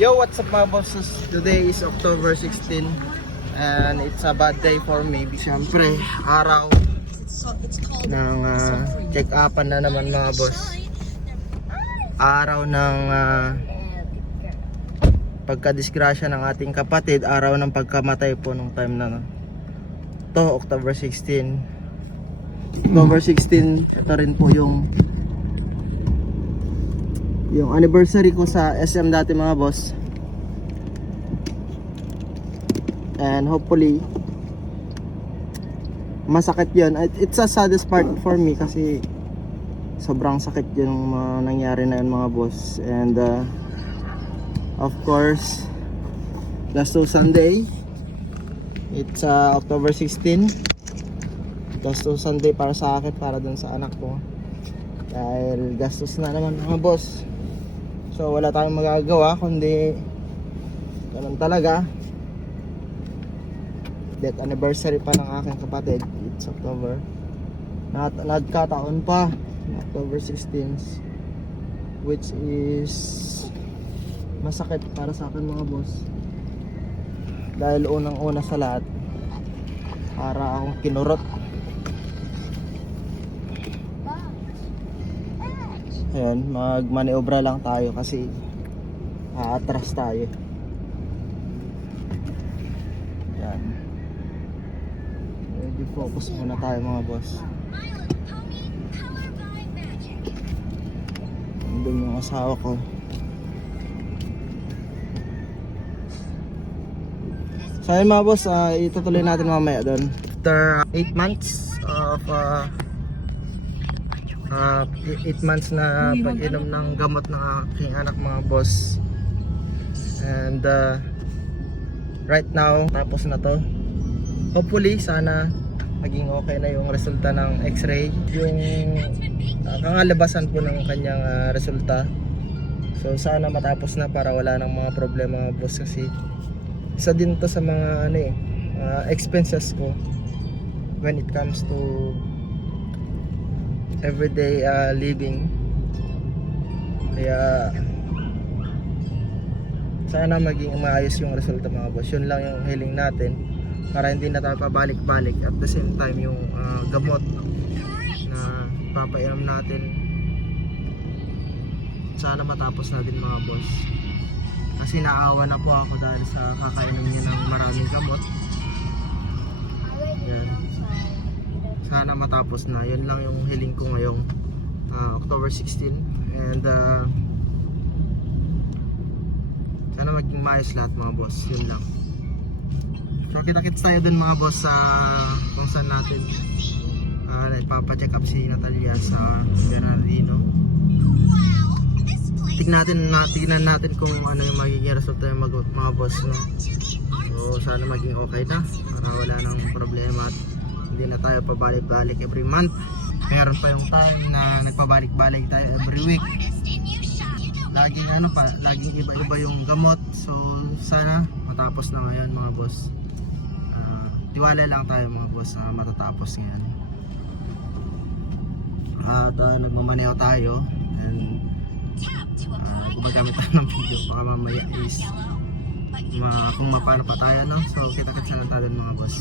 Yo, what's up mga bosses? Today is October 16 and it's a bad day for me. Siyempre, araw ng check-upan na naman mga boss. Araw ng pagkadisgrasya ng ating kapatid. Araw ng pagkamatay po nung time na to, October 16. October 16, ito rin po yung anniversary ko sa SM dati mga boss. And hopefully masakit yun. It's a saddest part for me kasi sobrang sakit yung nangyari na yun mga boss. And of course last Sunday, it's October 16. Gastos Sunday para sa akin, para dun sa anak ko. Dahil gastos na naman mga boss. So wala tayong magagawa kundi ganun talaga. Death anniversary pa ng aking kapatid. It's October. Nagkataon pa October 16th, which is masakit para sa akin mga boss. Dahil unang-una sa lahat, para akong kinurot. Ayan, magmaniobra lang tayo kasi aatras tayo. Ayan. Ready, focus muna tayo mga boss. Nandun yung asawa ko. So ayun mga boss, itutuloy natin mamaya doon. After 8 months of 8 months na pag-inom ng gamot ng aking anak mga boss. And right now, tapos na to. Hopefully, sana maging okay na yung resulta ng x-ray. Yung kangalabasan po ng kanyang resulta. So sana matapos na para wala nang mga problema mga boss. Kasi isa din to sa mga expenses ko when it comes to everyday living. Kaya sana maging maayos yung resulta mga boss. Yun lang yung hiling natin para hindi na tayo pabalik-balik. At the same time yung gamot na papainom natin sana matapos na din mga boss. Kasi naawa na po ako dahil sa kakainom niya ng maraming gamot. Yan. Sana matapos na. Yun lang yung hiling ko ngayong October 16. And sana maging maayos lahat mga boss. Yun lang. So kita-kits tayo dun mga boss sa kung saan natin nagpapacheck up si Natalia sa Bernardino. Tignan natin kung ano yung magiging resulta yung mga boss. So sana maging okay na para wala nang problema at hindi na tayo pabalik-balik every month. Meron pa yung time na nagpabalik-balik tayo every week. Laging iba-iba yung gamot. So sana matapos na ngayon mga boss. Tiwala lang tayo mga boss na matatapos ngayon. At nagmamaneho tayo and gumagamit tayo ng video. Baka mamaya is kung mapano pa tayo, no? So kita-kits na lang tayo mga boss.